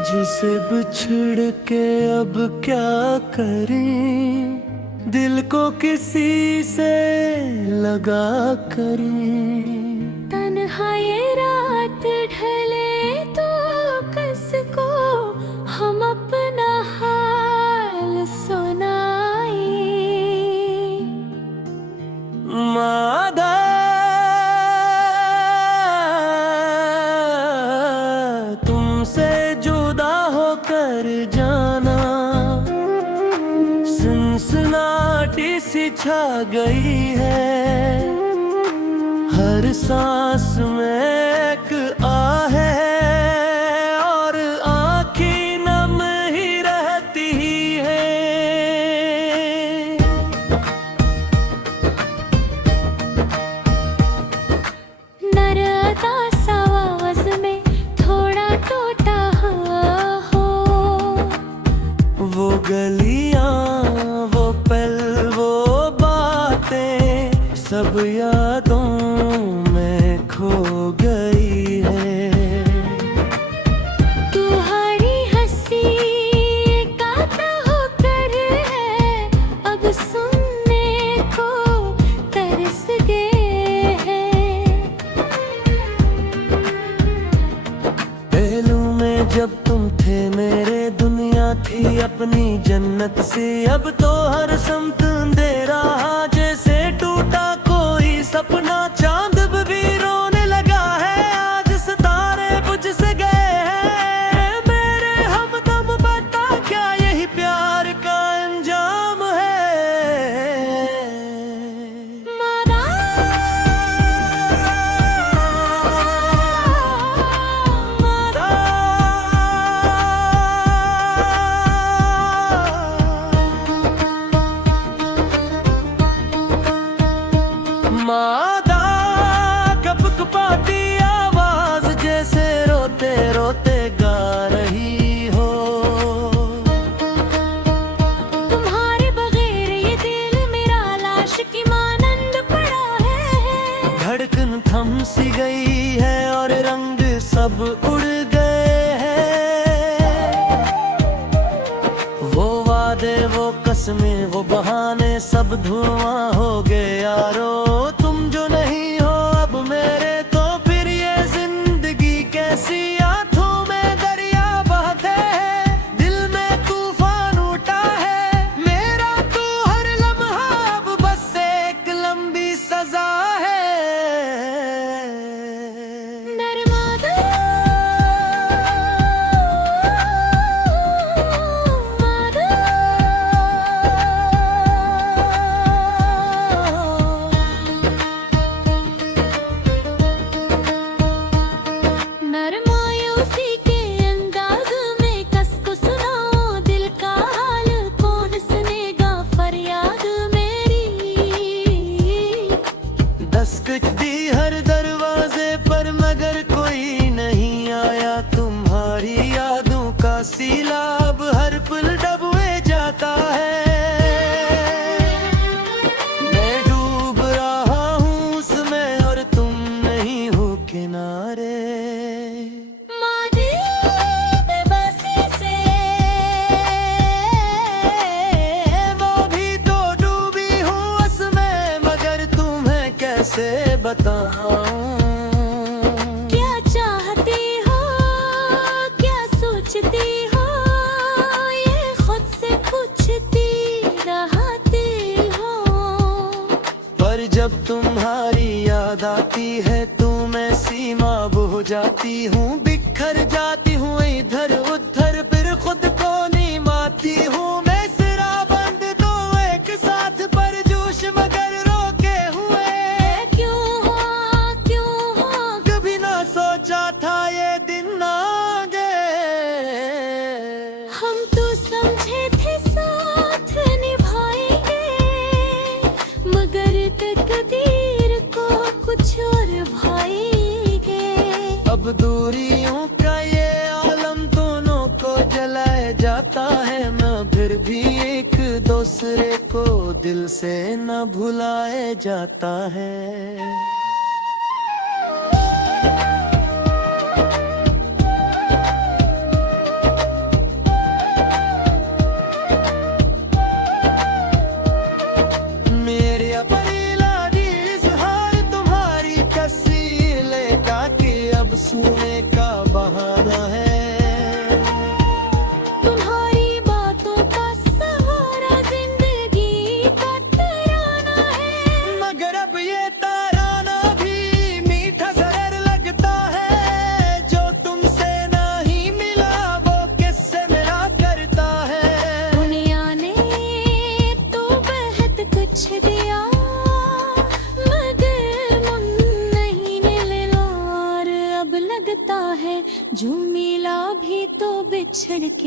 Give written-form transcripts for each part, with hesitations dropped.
तुझसे बिछड़ के अब क्या करें, दिल को किसी से लगा करें। तन्हा ये रात ढले तो किसको हम अपना हाल सुनाए। मादा तुमसे जुदा होकर जाना, सनसनाटी सी छा गई है। हर सांस में एक आह है और आँखें नम ही रहती है। नरता आवाज में थोड़ा टूटा हो, वो गलियां, वो पल, वो बातें सब यादों में खो गई है। तुम्हारी हंसी काता होकर है, अब सुनने को तरस गए हैं। पहलू में जब तुम थे मेरे, दुनिया थी अपनी जन्नत सी। अब तो हर समत अंधेरा, जैसे टूटा कोई सपना। चांद भी रोने लगा है, आज सितारे बुझ से गए हैं। मेरे हमदम बता क्या यही प्यार का अंजाम है। मादा मादा कपकपाती आवाज जैसे रोते रोते गा रही हो। तुम्हारे बगैर ये दिल मेरा लाश की मानंद पड़ा है। धड़कन थम सी गई है और रंग सब उड़ गए हैं। वो वादे, वो कसमें, वो बहाने सब धुआं हो गए यारो। तुम जो नहीं हो अब मेरे, तो फिर ये जिंदगी कैसी। आंखों में दरिया बहते हैं, दिल में तूफान उठा है। मेरा तू हर लम्हा अब बस एक लंबी सजा है। नर्मदा मादा नरमायूसी के अंदाज में कस को सुनाओ दिल का हाल। कौन सुनेगा फरियाद मेरी। दस्तक दी हर दरवाजे पर मगर कोई नहीं आया। तुम्हारी यादों का सीलाब हर पल डूबे जाता है। मैं डूब रहा हूँ उसमें और तुम नहीं हो किनारे। मादी बेबसी से वो भी तो डूबी हूँ उसमें, मगर तुम्हें कैसे बताऊं। क्या चाहती हो, क्या सोचती हो, ये खुद से पूछती रहती हो। पर जब तुम्हारी याद आती है तो मैं सीमा भूल जाती हूँ। बिखर जाती हूँ इधर उधर, फिर खुद को नहीं माती हूँ। मैं सिरा बंद तो एक साथ पर जोश मगर रोके हुए। क्यों हो कभी ना सोचा था ये दिन आगे। हम तो समझे थे साथ निभाएंगे, मगर तकदीर को कुछ और भाएंगे। अब दूरियों का ये आलम दोनों को जलाए जाता है। मैं फिर भी एक दूसरे को दिल से न भुलाए जाता है।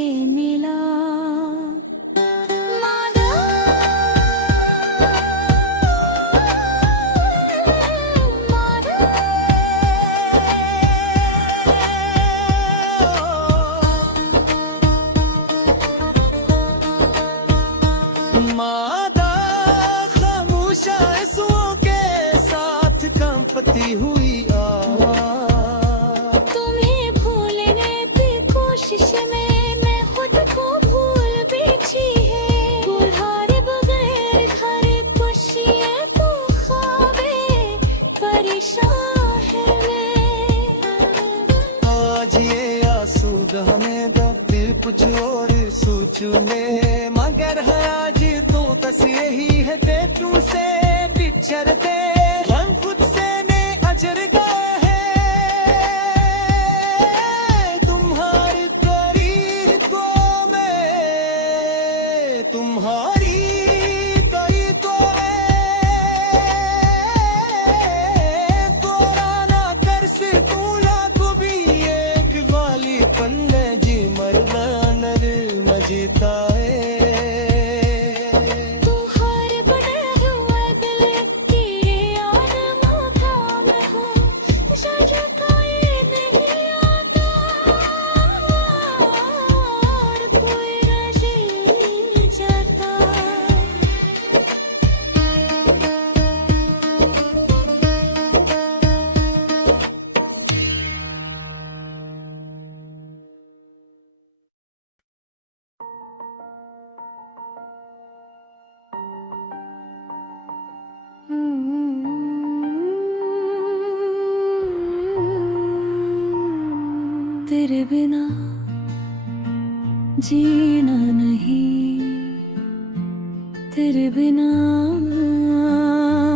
के मिला। मादा मादा खामोश आंसुओं के साथ कंपती हुई तुम्हें भूलने की कोशिश में मैं खुद को भूल बैठी है। बुढ़ारे बगैर घर खुशियाँ तो ख्वाबे परेशान है मैं। आज ये आसूद हमें दो दिल कुछ और सोचने, मगर है आज तो बस यही है ते तुमसे बिछड़ते हम खुद से ने अजर गए हैं। तुम्हारी करी तो मैं, तुम्हारी करी तो तोरा ना कर से तूला को भी एक वाली पन्ने जी मरना नर मजता है। तेरे बिना जीना नहीं, तेरे बिना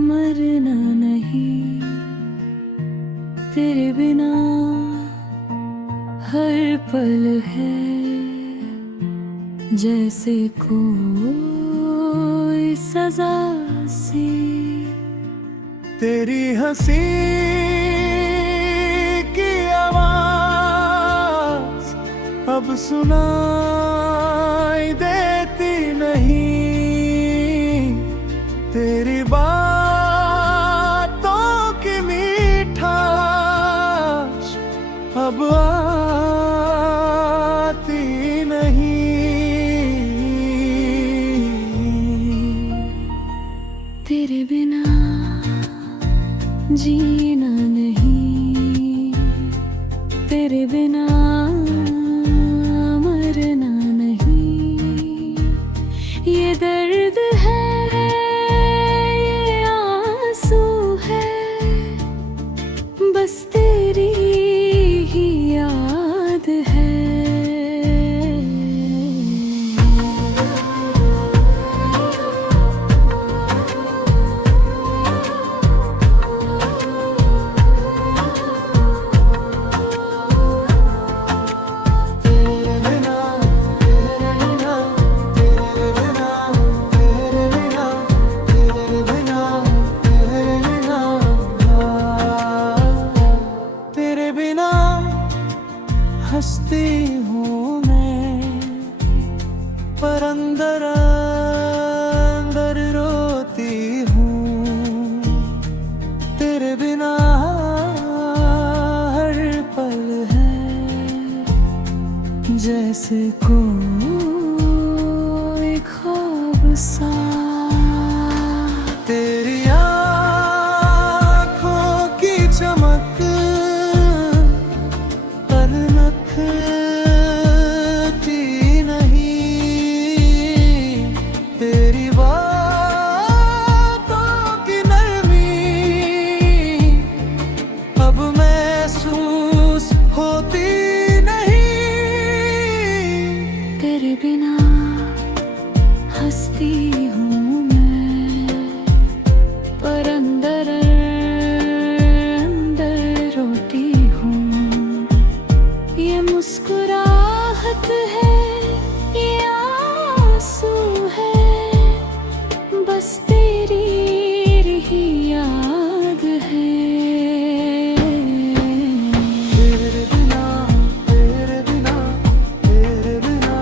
मरना नहीं, तेरे बिना हर पल है जैसे कोई सजा सी। तेरी हंसी की आवाज अब सुनाई देती नहीं, तेरी बातों की मीठास अब आती नहीं। तेरे बिना जीना नहीं, तेरे बिना मरना नहीं। ये दर्द है, ये आंसू है, बस तेरी ही याद है। हंसती हूँ मैं पर अंदर अंदर रोती हूँ, तेरे बिना हर पल है जैसे कोई ख्वाब सा। तेरी आँखों की चमक तेरे बिना हंसती हूँ मैं पर अंदर अंदर रोती हूँ। ये मुस्कुराहट है, ये आंसू है, बस तेरी ही याद है। तेरे बिना, तेरे बिना, तेरे बिना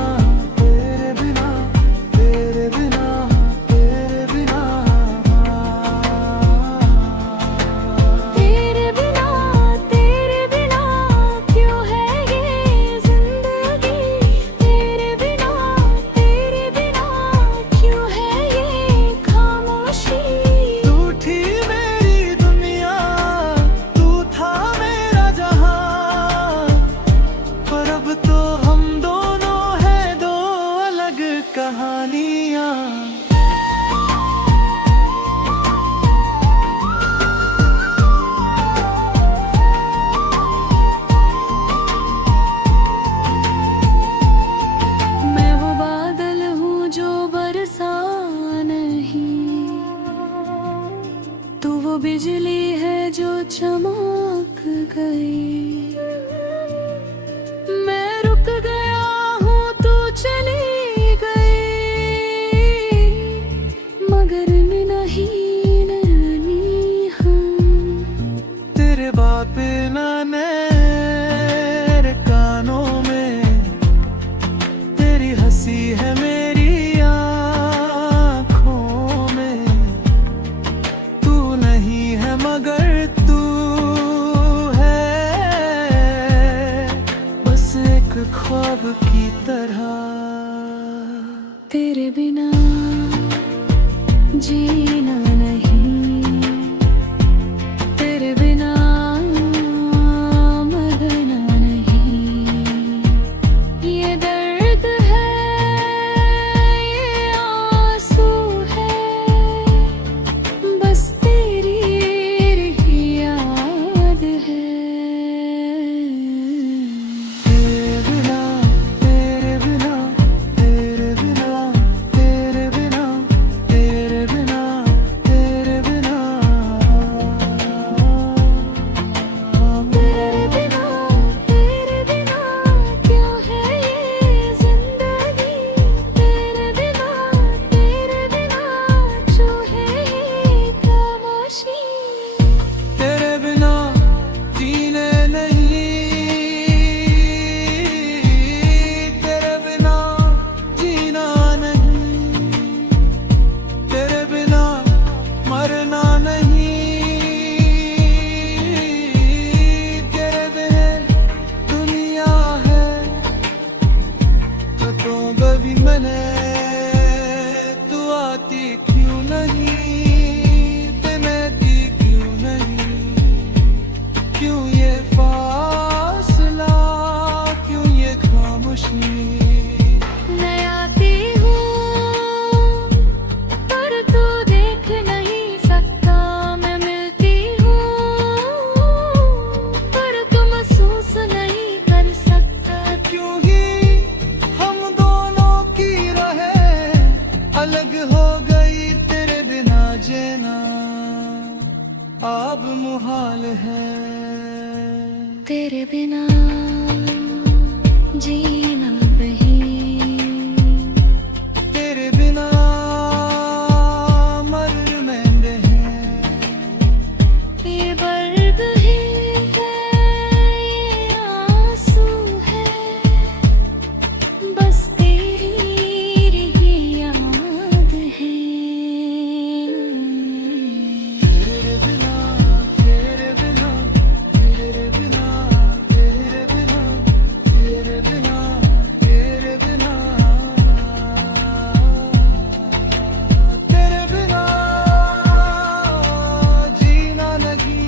बसी है मेरी आँखों में। तू नहीं है मगर तू है, बस एक ख्वाब की तरह। तेरे बिना जीना नहीं, तेरे बिना मरना नहीं। ये दर्द है, ये आंसू है, बस तेरी ही याद है। तेरे बिना, तेरे बिना, तेरे बिना, तेरे बिना, तेरे बिना, तेरे बिना, तेरे बिना, तेरे बिना क्या है ये जिंदगी। तेरे बिना जो है ये खामोशी। तेरे बिना जीने नहीं, तेरे बिना जीना नहीं, तेरे बिना मरना नहीं। तेरे बिना दुनिया है तो कभी मैंने, तू आती क्यों नहीं, तेरी क्यों नहीं, क्यों ये फासला, क्यों ये खामोशी। मैं आती हूँ पर तू देख नहीं सकता, मैं मिलती हूँ पर तू महसूस नहीं कर सकता। क्यों ही हम दोनों की रहे अलग हो गई, तेरे बिना जीना अब मुहाल है। तेरे बिना जीना नहीं, तेरे बिना मर मेंदे हैं। ये दर्द है, ये आंसू है, बस तेरी ही याद है। तेरे बिना, तेरे बिना, तेरे बिना, तेरे बिना, तेरे बिना, तेरे बिना, तेरे बिना जीना नहीं,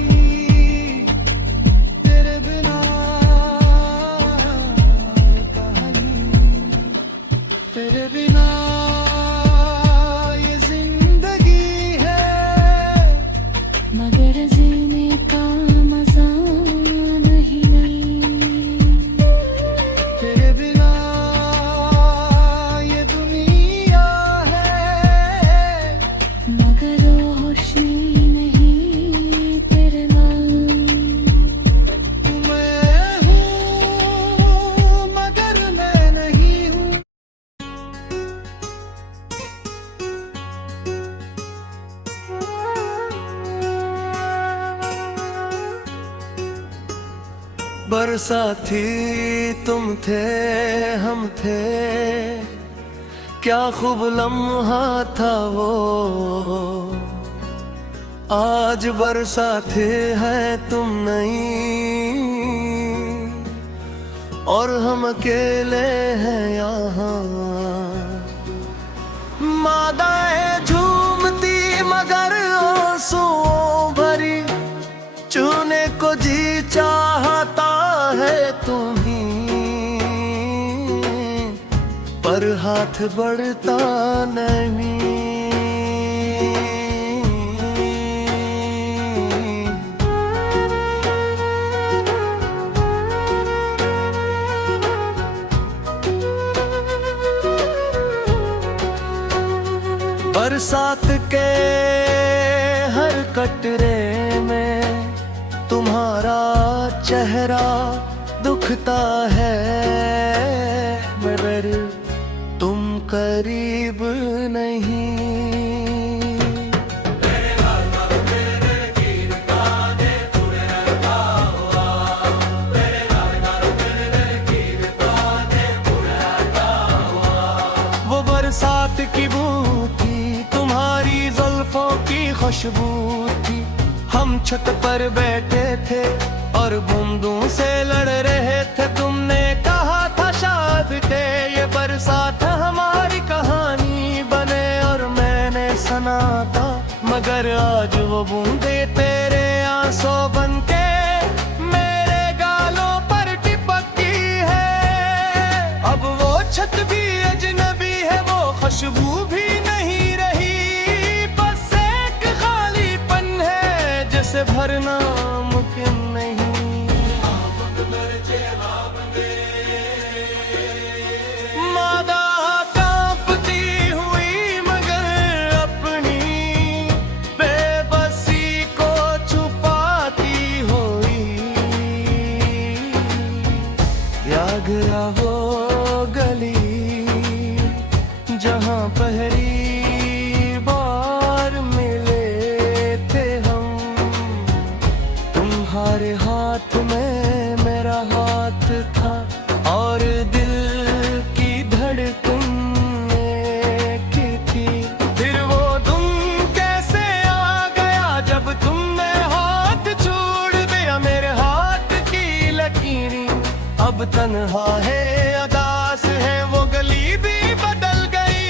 तेरे बिना कहानी, तेरे बिना ये जिंदगी है, मगर जीने का मजा नहीं तेरे बिना ये दुनिया है, मगर रोशनी नहीं तेरे नाम। मैं हूँ मगर मैं नहीं हूँ। बरसाती तुम थे, हम थे, क्या खूब लम्हा था वो। आज बरसाते हैं तुम नहीं, और हम अकेले हैं यहाँ। मादाएं झूमती मगर आंसुओं भरी, छूने को जी चाहता है तुम्हीं, पर हाथ बढ़ता नहीं। बरसात के हर कटरे में तुम्हारा चेहरा दुखता है, मगर तुम करीब नहीं। रात की बूंद थी, तुम्हारी जुल्फों की खुशबू थी। हम छत पर बैठे थे और बूंदों से लड़ रहे थे। तुमने कहा था शायद के ये बरसात हमारी कहानी बने, और मैंने सुना था। मगर आज वो बूंदे तेरे आंसू बनके मेरे गालों पर टिपकी है। अब वो छत भी अजनबी है, वो खुशबू भी नहीं रही। बस एक खालीपन है जिसे भरना मुमकिन नहीं। मादा कांपती हुई मगर अपनी बेबसी को छुपाती हुई। याद रहो गली जहाँ पहली बार मिले थे हम। तुम्हारे हाथ में मेरा हाथ था और दिल की धड़कन एक थी। फिर वो तुम कैसे आ गया जब तुमने हाथ छोड़ दिया मेरे हाथ की लकीरें। अब तन्हा है, अदास है, वो गली भी बदल गई,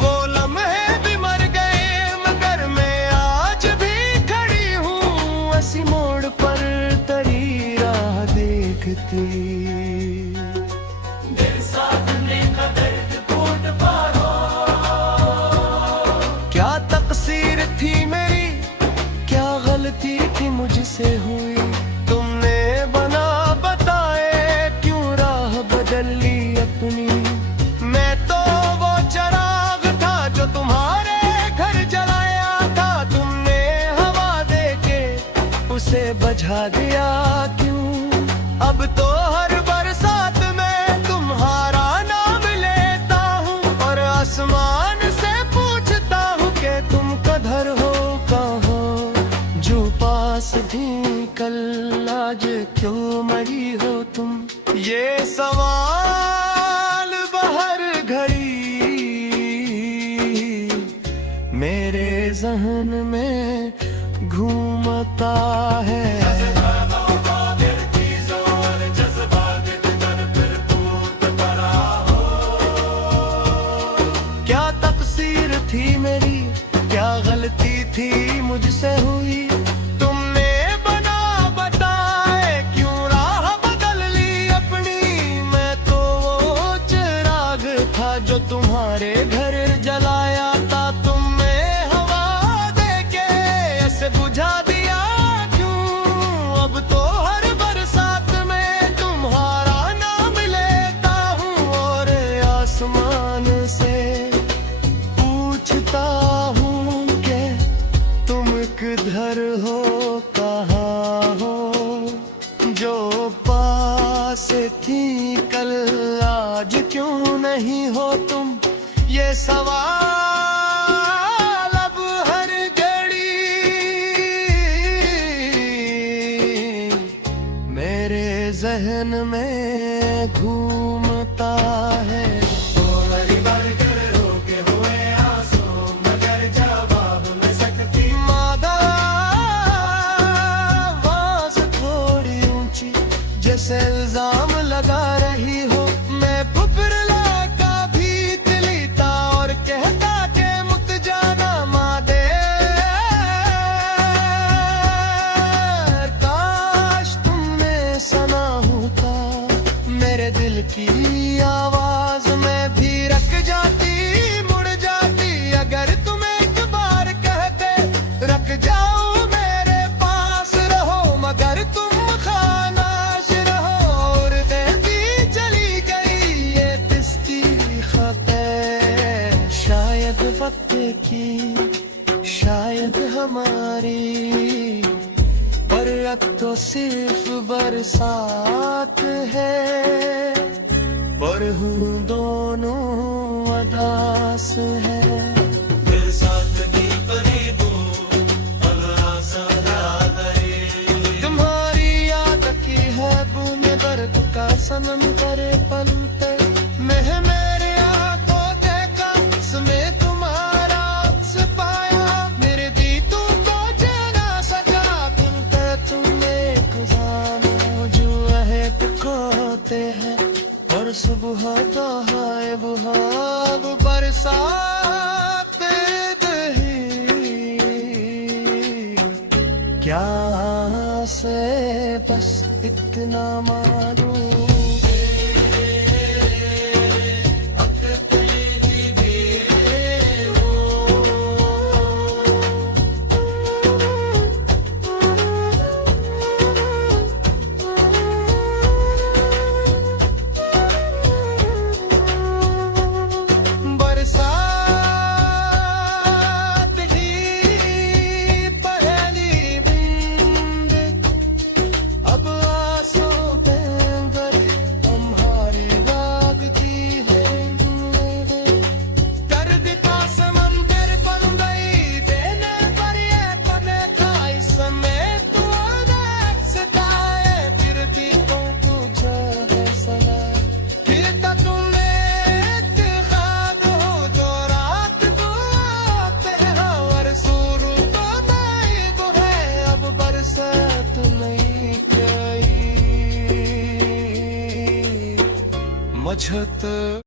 वो लम्हे भी मर गए। मगर मैं आज भी खड़ी हूँ ऐसी मोड़ पर तेरी राह देखती। क्या तकसीर थी मेरी, क्या गलती थी मुझसे हुई। तुमने बना बताए क्यों राह बदल ली अपनी। मैं तो वो चिराग था जो तुम्हारे घर जलाया था। तुमने हवा देके उसे बुझा दिया क्यों। अब तो हर बरसात में तुम्हारा नाम लेता हूँ और आसमान से पूछता हूँ कि तुम कधर हो कहाँ। जो पास थी कल आज क्यों मरी हो तुम। ये सवाल बहर घड़ी मेरे जहन में घूमता है। क्या तकसीर थी मेरी, क्या गलती थी मुझसे हुई। तुमने बना बताए क्यों राह बदल ली अपनी। मैं तो वो चिराग था जो तुम्हारे घर जलाया था। तुमने हवा देके ऐसे बुझा दिया क्यों। अब तो हर बरसात में तुम्हारा नाम लेता हूँ और आसमान से पूछता हूँ कि तुम किधर हो कहाँ हो। जो पास थी कल आज क्यों नहीं हो तुम। ये सवाल अब हर घड़ी मेरे जहन में घूमता है। जैसे इल्जाम लगा रही हो मैं फुफरला का भीत लीता और कहता के मुत जाना मादे। काश तुमने सुना होता मेरे दिल की आवाज में भी रख जाती मुड़ जाती। अगर तुम एक बार कहते रख जाओ मेरे पास रहो। मगर तुम वक्त की शायद हमारी, पर अब तो सिर्फ बरसात है। पर हूँ दोनों अदास है। तुम्हारी याद की है बूंदे दर्द का सनम करे पलते। मैं मेरे आंखों देखा बुहाब बरसात दही क्या से बस इतना मालूम मझत